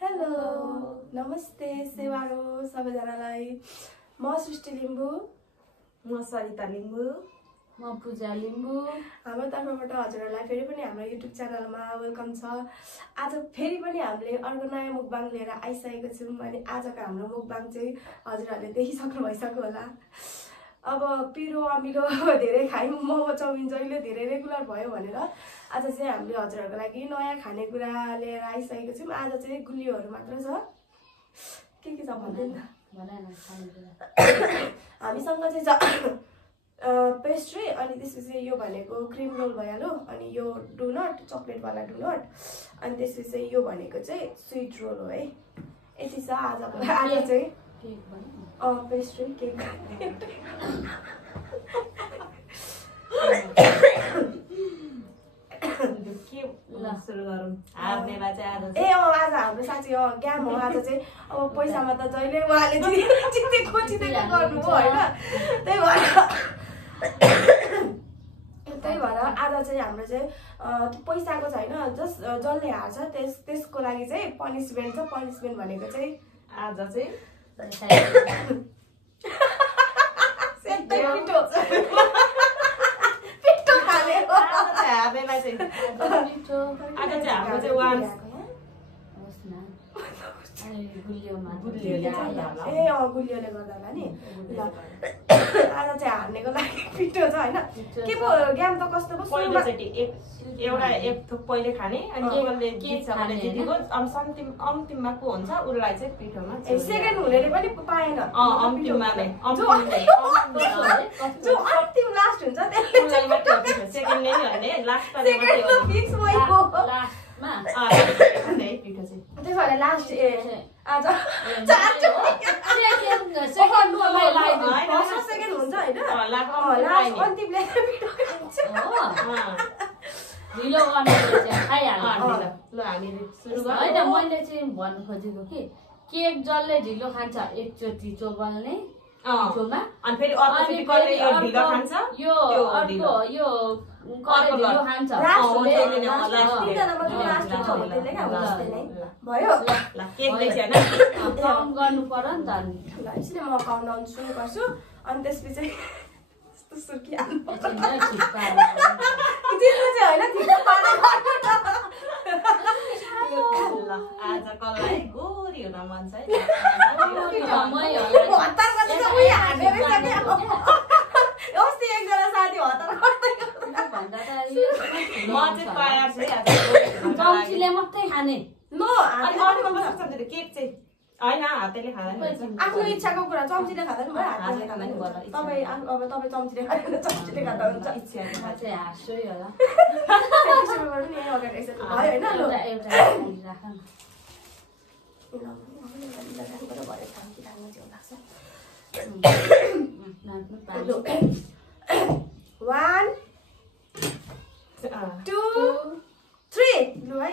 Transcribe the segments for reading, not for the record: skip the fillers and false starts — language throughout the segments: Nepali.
हेलो नमस्ते सेवारो सबैजनालाई म सृष्टि लिम्बू म सरिता लिम्बू म पूजा लिम्बू हाम्रो तर्फबाट हजुरहरूलाई फेरि पनि हाम्रो युट्युब च्यानलमा वेलकम छ। आज फेरि पनि हामीले अर्को नयाँ मुकबाङ लिएर आइसकेको छौँ अनि आजको हाम्रो मुकबाङ चाहिँ हजुरहरूले देखिसक्नु भइसक्यो होला। अब पिरो अमिलो धेरै खायौँ मोमो चाउमिन जहिले धेरै रेगुलर भयो भनेर आज चाहिँ हामीले हजुरहरूको लागि नयाँ खानेकुरा लिएर आइसकेको छौँ। आज चाहिँ गुलियोहरू मात्र छ, के छ भन्दैन हामीसँग चाहिँ छ पेस्ट्री अनि त्यसपछि यो भनेको क्रिम रोल भइहाल्यो अनि यो डोनट चकलेटवाला डोनट अनि त्यसपछि यो भनेको चाहिँ स्विट रोल हो है। यति छ आज चाहिँ पेस्ट्री केक सुरु गरौँ हार्नेलाई चाहिँ आज आज हाम्रो साँच्चै ज्ञान हो। आज चाहिँ अब पैसामा त जहिले उहाँले जितेको गर्नु हो होइन, त्यही भएर आज चाहिँ हाम्रो चाहिँ पैसाको छैन, जसले हार्छ त्यसको लागि चाहिँ पनिसमेन्ट छ। पनिसमेन्ट भनेको चाहिँ आज चाहिँ पिठो खाने हार्नेलाई चाहिँ आज चाहिँ हाम्रो चाहिँ वान गुलियोले गर्दा होला नि। आज चाहिँ हार्नेको लागि पिठो छ होइन। के पो गेम त कस्तो पो एउटा एक थोक पहिले खाने अनि केवलले गीत छ भने जितेको अन्तिममा को हुन्छ उसलाई चाहिँ पिठोमा सेकेन्ड हुनेले पनि पाएन। अन्तिममा नै जो अन्तिम लास्ट हुन्छ त्यसले मात्रै सेकेन्ड नै होइन लास्टमा फिक्स भएको पिठो चाहिँ त्यही भएर लास्ट आज सेकेन्ड हुन्छ होइन, अन्तिमले पिठो खान्छ। ढिलो गर्ने खाइहाल्नु ल हामी सुरु गरौँ। होइन मैले चाहिँ भन्नु खोजेको कि केक जसले ढिलो खान्छ एकचोटि चोबल्ने पिठोमा अनि फेरि अर्कोचोटि कसले यो ढिलो खान्छ यो अर्को यो कसले ढिलो खान्छ भयो ल केक देखि हैन काउन्ट गर्नु पर्यो नि त। यसरी म काउन्ट सुरु गर्छु अनि त्यसपछि सुर्किहाल्नु आज कसलाई गोरी हुन मन छ एकजना साथी हतार म चाहिँ तयार छु है। चम्चीले मात्रै खाने केक चाहिँ होइन हातैले खाँदैन आफ्नो इच्छाको कुरा चम्चीले खाँदा नि भयो, हातले खाँदा नि भयो। तपाईँ अब तपाईँ चम्चीले खाँदैन चम्चीले खाँदा हुन्छ। इच्छा चाहिँ हाँस्छु होला अगाडि यसरी भयो होइन। One, 2, 3 लु है।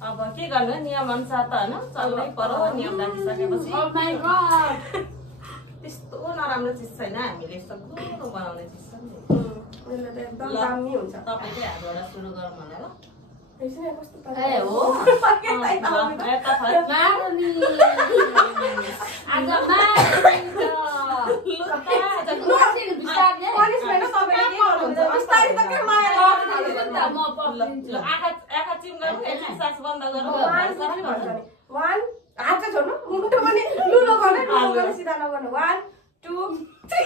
अब के गर्नु नियम अनुसार त होइन चल्नै पर्यो। नियम राखिसकेपछि त्यस्तो नराम्रो चिज छैन, हामीले यस्तो गुनो बनाउने चिज छ नि। एकदम दामी हुन्छ। तपाईँ चाहिँ हातबाट सुरु गरौँ होला ल। आँखा चिम गर्नु सास बन्द गर्नु। 1 हात चाहिँ छोड्नु टाउकोले सिधा नगर्नु 1 2 3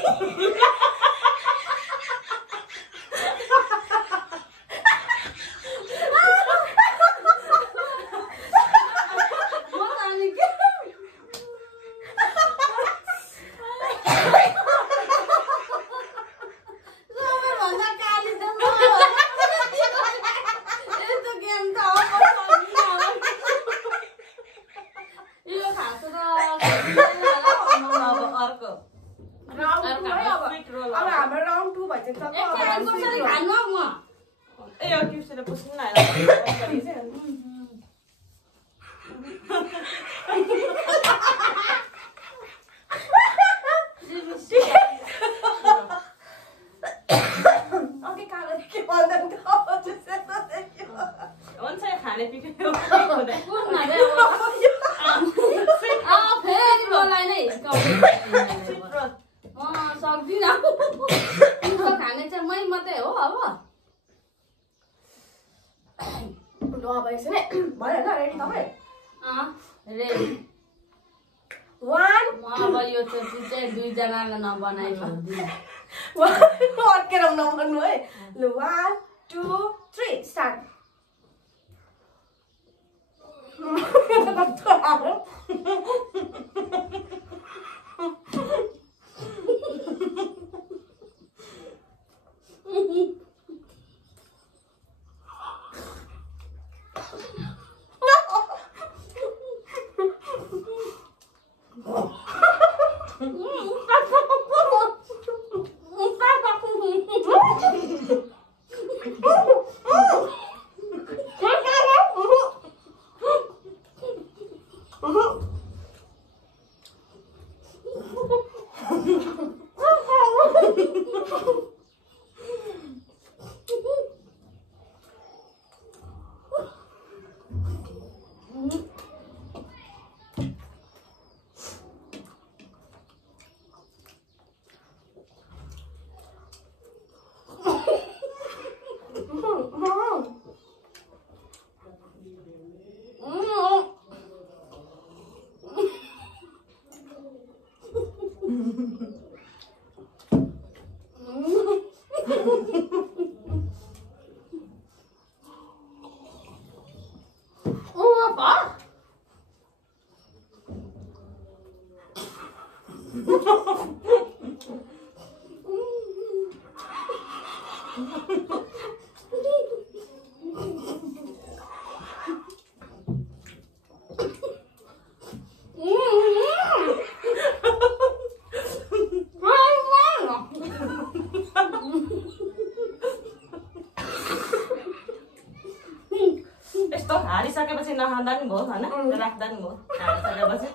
हारिसकेपछि नखाँदा नि भयो होइन राख्दा नि भयो हारिसकेपछि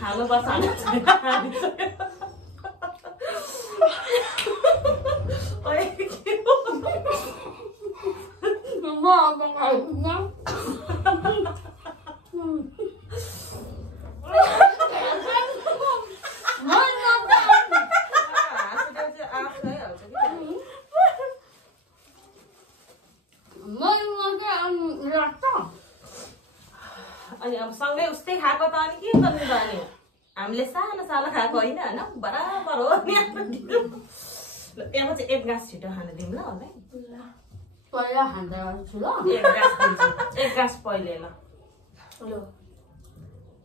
खानुपर्छ अनि अब सँगै उस्तै खाएको त अनि के गर्नु त अनि हामीले सानो सानो खाएको होइन होइन बराबर हो नि यहाँ चाहिँ एक गाँस छिटो खान दिउँ ल होला पहिला खाँदा छु ल एक गाँस पहिले ल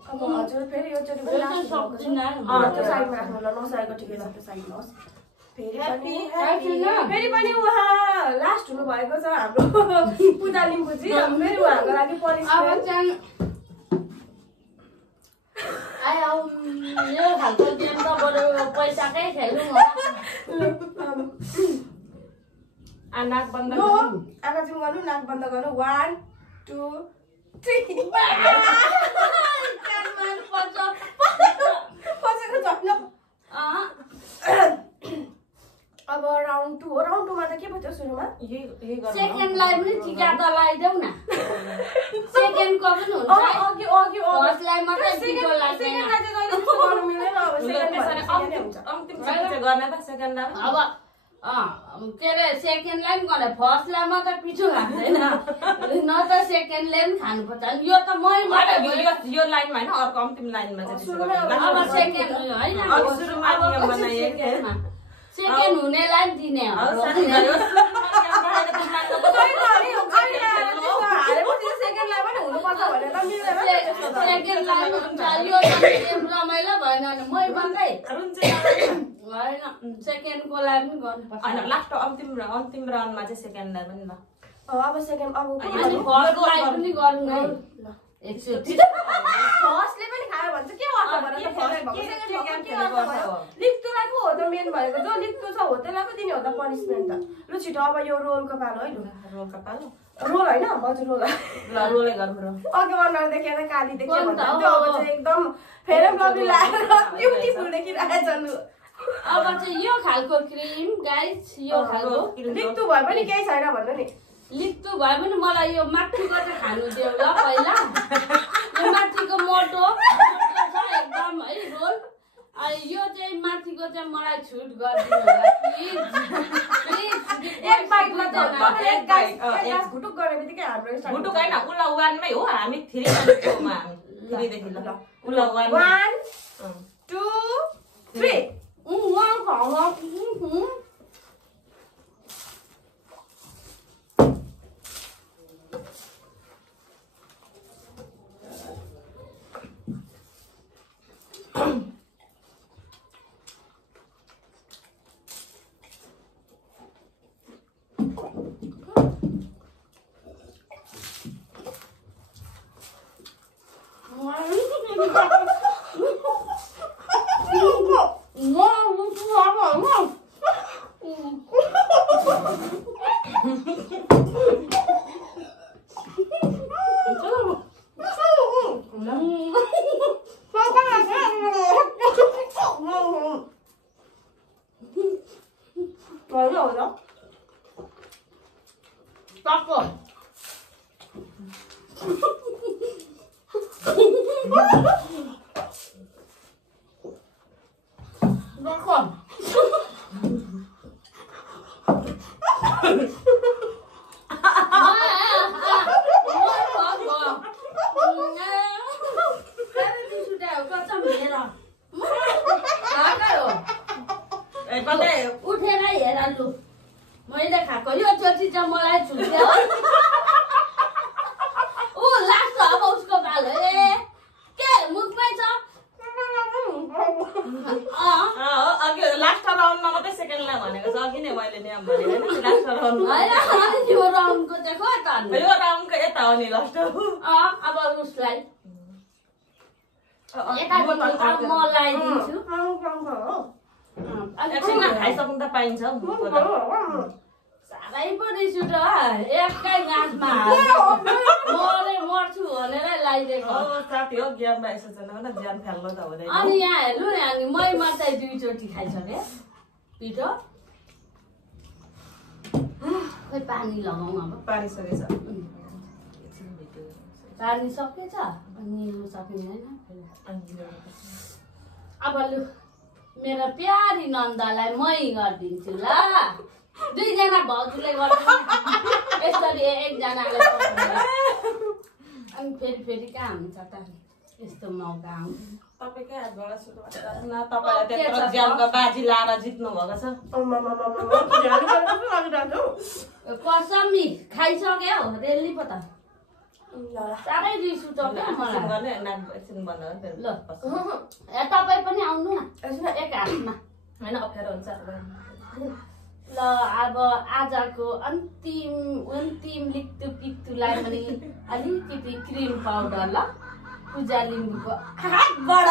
अब हजुर फेरि यो चोटि पनि त्यो साइडमा राख्नु ल नसाएको ठिकै छ त्यो साइडमा होस् फेरि पनि उहाँ लास्ट हुनु भएको छ हाम्रो पूजा लिम्बुजी फेरि उहाँको लागि यो खालको गेम त बरु पैसाकै खेलौँ नाक बन्द आँखा चाहिँ गर्नु नाक बन्द गर्नु 1 2 3 अब राउन्ड 2 हो राउन्ड 2 मा त के भयो सुरुमा सेकेन्डलाई पनि टिका त लगाइदेऊ न सेकेन्डको पनि हुन्छ अघि अघि फर्स्टलाई मात्रै टिका लाग्दैन सेकेन्डलाई चाहिँ गर्नु मिल्दैन अब सेकेन्ड अन्तिम चाहिँ गर्ने त सेकेन्डलाई अब के अरे सेकेन्डलाई पनि गर्ने फर्स्टलाई मात्रै पिठो खाँदैन न त सेकेन्डले पनि खानुपर्छ यो त मै यो लाइनमा होइन अर्को अन्तिम लाइनमा अब सेकेन्ड होइन सेकेन्ड हुनेलाई पनि दिने रमाइलो भएन भने मै मात्रै होइन सेकेन्डको लागि पनि गर्नुपर्छ होइन लास्ट अन्तिम राउन्डमा चाहिँ सेकेन्डलाई पनि ल अब सेकेन्ड अब फर्स्टलाई पनि गर्नु है एकचोटि फर्स्टले पनि खायो भने चाहिँ के अर्थ भयो लिक्तुलाई पो हो त मेन भएको जो लिक्तु छ हो त्यसलाई पो दिने हो त पनिसमेन्ट त लु छिटो अब यो रोलको पालो है रोलका पालो रोल होइन हजुर रोल ल रोलै गर्नु अघि अनुहार देखेर काली देख्यो भने त्यो अब चाहिँ एकदम फेयर एन्ड लभली लागेर ब्युटिफुल देखिरहेछ लु अब चाहिँ यो खालको क्रिम गाइस यो खालको लिक्तु भए पनि केही छैन भन्नु नि लिक्तु भए पनि मलाई यो माथिको चाहिँ खानु दियो ल पहिला यो माथिको मोटो छ एकदम है रोल यो चाहिँ माथिको चाहिँ मलाई छुट गरिदिनु होला प्लिज एक बाइटमा त एक गाइस घुटुक गर्ने बित्तिकै हाम्रो घुटुक हैन उला वानमै हो हामी 3 मा हामी 3 देखि ल उला 1 2 3 उठेर हेर लु मैले खाएको यो चोटी चाहिँ मलाई छुट्यो ऊ लाग्छ अब उसको बाल ए के मुखमै छ अघि लास्ट राउन्डमा मात्रै सेकेन्डलाई भनेको छ अघि नै मैले नि भनेको हैन लास्ट राउन्डमा हैन यो राउन्डको चाहिँ कता हो यो राउन्डको यता हो नि लास्ट अब उसलाई यता म लगाइदिन्छु एकछिनमा खाइसक्नु त पाइन्छ साह्रै पो रिस उठ्यो एकै गाँसमा मर्छु भनेर लगाइदिएको साथी हो ज्ञानमा यसो छैन ज्यान फ्याल्नु त हुँदैन अनि यहाँ हेर्नु नि अनि मै मात्रै 2 चोटि खाइसके पिठो खोइ पानी लगाउँ अब पानी सकेछ पानी सकेछ अनि सकिँदैन अब लु मेरो प्यारी नन्दालाई मै गरिदिन्छु ल 2 जना भाउजूले गर्छ यसरी एकजनाले अनि फेरि कहाँ हुन्छ त यस्तो मौका आउँछ तपाईकै हातबाट सुरु न तपाईलाई त्यत्रो ज्यानको बाजी लाएर जित्नु भएको छ कसमी खाइसक्यो रेली पो त साह्रै रिस उठ्यो क्या मलाई ल तपाईँ पनि आउनु न एक हातमा होइन अप्ठ्यारो हुन्छ ल अब आजको अन्तिम लिक्तु पिक्तुलाई पनि अलिकति क्रिम पाउडर ल पूजा लिम्बूको हातबाट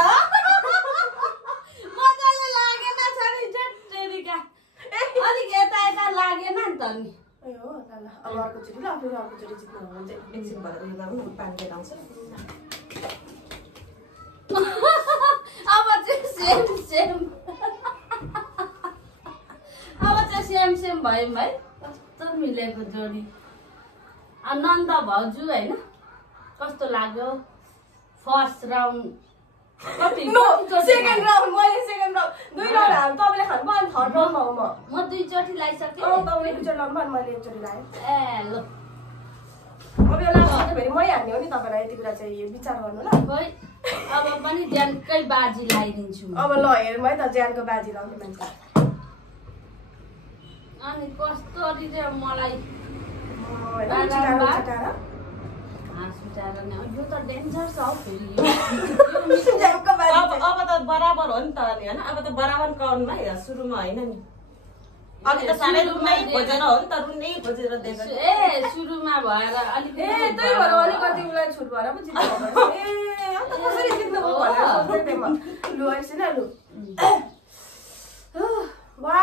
मजाले लागेन छ नि झट्टेरिका अलिक यता लागेन नि त नि अब अर्कोचोटि ल फेरि अर्कोचोटि जित्नु हो भने चाहिँ एकछिन भएर उयो गरौँ पानी लिएर आउँछ अब चाहिँ सेम भयो है कस्तो मिलेको जोडी नन्द भाउजू होइन कस्तो लाग्यो फर्स्ट राउन्ड कति नो सेकेन्ड राउन्ड मैले सेकेन्ड राउन्ड 2 राउन्ड हाल तपाईले खानु भयो अनि थर्ड राउन्डमा हो म 2 चोटि लाइसके तपाईले 2 चोटि लाउनु भयो अनि मैले 1 चोटि लाएँ ए ल अब यो लास्ट फेरि मै हान्ने हो नि तपाईलाई यति कुरा चाहिँ विचार गर्नु ल खोइ अब पनि ज्यानकै बाजी लगाइदिन्छु अब ल हेरौँ है त ज्यानको बाजी लाउने मान्छे अनि कस्तो चाहिँ मलाई हाँस उठाएर नि यो त डेन्जर छ हौ फेरि अब त बराबर हो नि त अनि होइन अब त बराबर काउन्टमा सुरुमा होइन नि अघि त साह्रै रुनै खोजेर हो नि त रुनै खोजेर दिएको ए सुरुमा भएर अलिकति ए त्यही भएर अलिकति उसलाई छुट भएर पो जित्नु भएको ए अन्त कसरी जित्नु भयो भनेर सोच्दै म लु एकछिन लु 1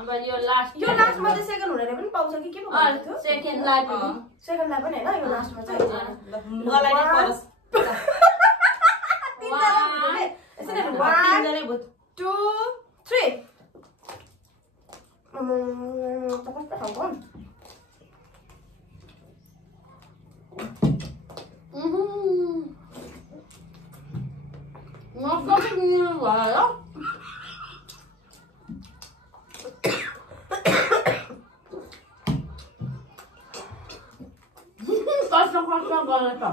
अब यो लास्टमा चाहिँ सेकेन्ड हुनेले पनि पाउँछ कि के पो भन्दै थियो सेकेन्डलाई पनि हैन यो लास्टमा चाहिँ मलाई नि परस 1 2 3 कस्तो गरे त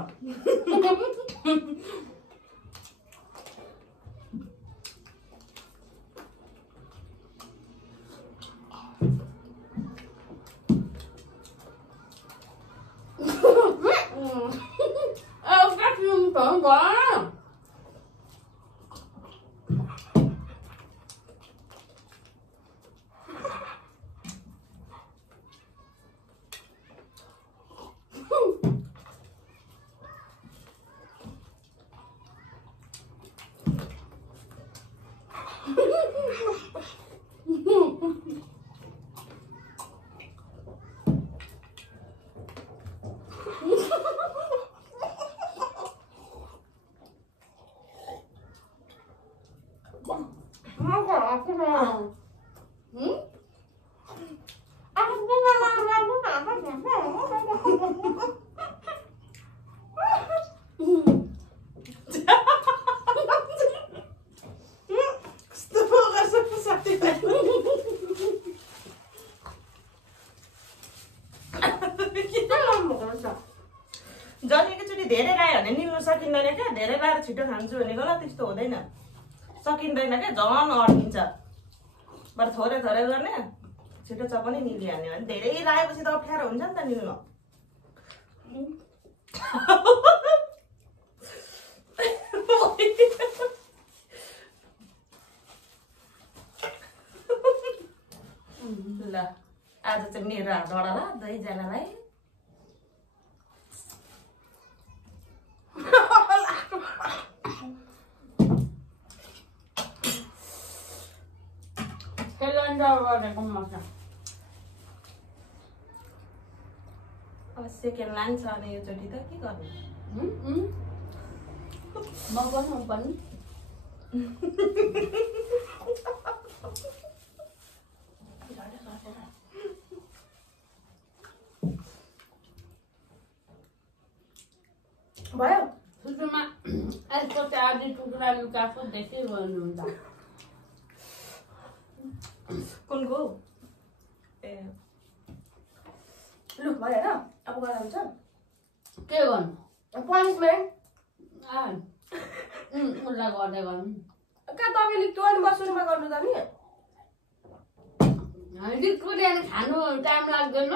जति धेरै लायो भने निल्नु सकिँदैन क्या धेरै लाएर छिटो खान्छु भनेको ल त्यस्तो हुँदैन सकिँदैन क्या झन् अड्किन्छ बरु थोरै थोरै गर्ने छिटो चपाउने निलिहाल्ने भने धेरै लाएपछि त अप्ठ्यारो हुन्छ नि त निल्नु ल आज चाहिँ मेरो हातबाट ल 2 जनालाई अब सेकेन्ड लान्छ अनि यो चोटि त के गर्ने म गर्नु पनि भयो सुरुमा यसको चाहिँ आधी टुक्रा लुकाएको देख्दै गर्नुहुन्छ कुनको ए लु भयो हैन अब गर्दा हुन्छ के गर्नु पनिसमेन्ट उसलाई गर्दै गर्नु कहाँ तपाईँले त्यो अनि मसरुममा गर्नु त नि डिस्कुले खानु टाइम लाग्दैन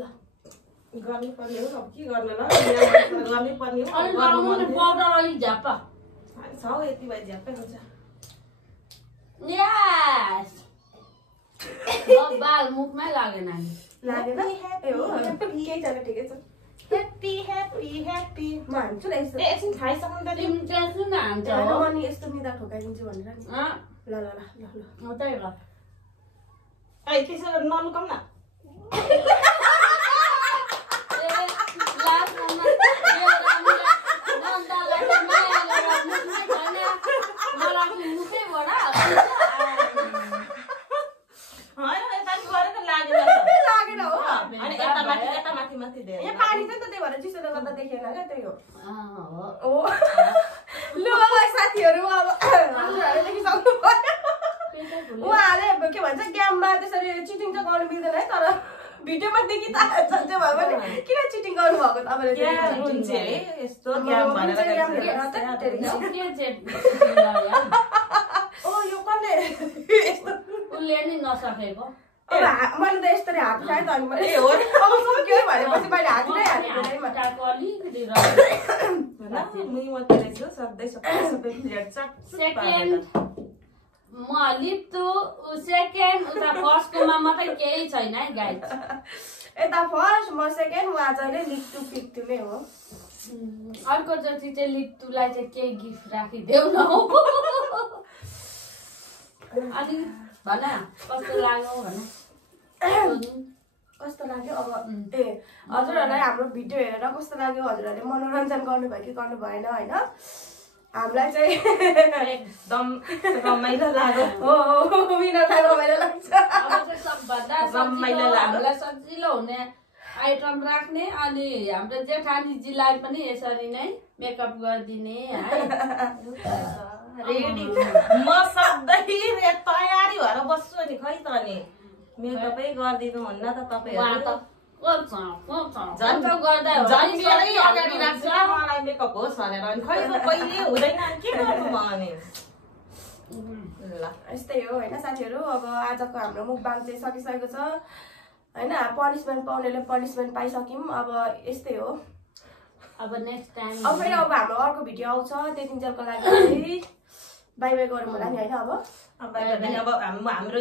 ल गर्नुपर्ने हो अब के गर्ने ल गर्नुपर्ने हो अनि पाउडर अलिक झापा छ यति भए झ्याप्पै हुन्छ यस बाल मुखमै लागेन लागेन ए हो केही छैन ठिकै छ ह्याप्पी ह्याप्पी ह्याप्पी म हान्छु ल यस्तो ए एकछिन खाइसक्नु त तिमी टेन्सन हान्छ होइन हो म नि यस्तो निदा ठोकाइदिन्छु भनेर नि ल ल ल ल ल त्यही ल ए त्यसो गरेर नलुकाउँ न यहाँ पानी थियो नि त त्यही भएर चिसोले गर्दा देखिएन क्या त्यही हो ओ लु अब साथीहरू अब हजुरहरूले देखिसक्नु पर्यो उहाँहरूले के भन्छ गेममा त्यसरी चिटिङ चाहिँ गर्नु मिल्दैन है तर भिडियोमा देखि त त्यो भयो भने किन चिटिङ गर्नु भएको तपाईँले यस्तो गेम भनेर ओ यो कसले यस्तो उसले नि नसकेको अब मैले त यसरी हात खाएँ त अनि मैले हो अब सक्यो भनेपछि मैले हात नै हालेको अलिकति सेकेन्ड म लिप्छु सेकेन्ड उता फर्स्टकोमा मात्रै केही छैन है गाइज यता फर्स्ट म सेकेन्ड उहाँ चाहिँ लिप्टु पिक्टुमै हो अर्को जति चाहिँ लिप्टुलाई चाहिँ केही गिफ्ट राखिदेऊ न अनि भन कस्तो लाग्यो भन कस्तो लाग्यो अब ए हजुरहरूलाई हाम्रो भिडियो हेरेर कस्तो लाग्यो हजुरहरूले मनोरञ्जन गर्नुभयो कि गर्नु भएन होइन हामीलाई चाहिँ एकदम रमाइलो लाग्यो हो विनरलाई रमाइलो लाग्छ अब चाहिँ सबभन्दा हामीलाई सजिलो हुने आइटम राख्ने अनि हाम्रो जेठानीजीलाई पनि यसरी नै मेकअप गरिदिने है रेडी म सधैँ तयारी भएर बस्छु नि खै त नि मेकअपै गरिदिनु हुन्न त तपाईँहरू अगाडि राख्छ मलाई मेकअप होस् भनेर अनि खै त कहिले हुँदैन के गर्नु म अनि ल यस्तै हो होइन साथीहरू अब आजको हाम्रो मुखबाङ चाहिँ सकिसकेको छ होइन पनिसमेन्ट पाउनेले पनिसमेन्ट पाइसक्यौँ अब यस्तै हो अब नेक्स्ट टाइम अब फेरि अब हाम्रो अर्को भिडियो आउँछ त्यतिन्जेलको लागि बाई बाई गरौँ होला नि होइन अब हाम्रो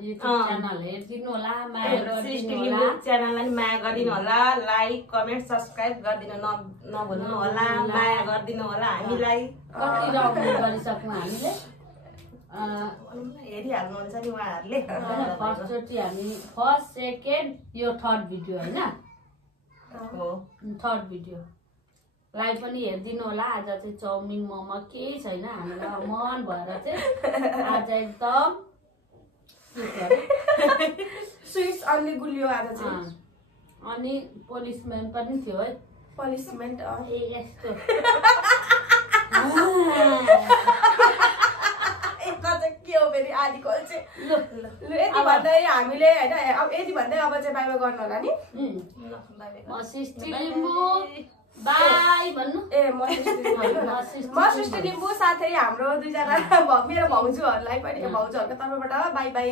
युट्युब च्यानल हेरिदिनु होला माया सृष्टि गरिदिनु लिम्बू होला च्यानललाई नि माया गरिदिनु होला लाइक कमेन्ट सब्सक्राइब गरिदिनु नभुल्नु होला माया गरिदिनु होला हामीलाई कति राउन्ड गरिसक्यौँ हामीले हेरिहाल्नुहुन्छ नि उहाँहरूले फर्स्टचोटि हामी फर्स्ट सेकेन्ड यो थर्ड भिडियो होइन हो थर्ड भिडियो लाई पनि हेरिदिनु होला आज चाहिँ चाउमिन मोमो केही छैन हामीलाई मन भएर चाहिँ आज एकदम स्विट्स अन्ली गुलियो आज चाहिँ अनि पनिसमेन्ट पनि थियो है पनिसमेन्ट ए यस्तो के हो फेरि आदिको चाहिँ लु यति भन्दै हामीले होइन अब यति भन्दै अब चाहिँ बाई बाई गर्नु होला नि म सृष्टि लिम्बू बाई भन्नु ए म सृष्टि लिम्बू साथै हाम्रो दुईजना मेरो भाउजूहरूलाई पनि भाउजूहरूको तर्फबाट बाई बाई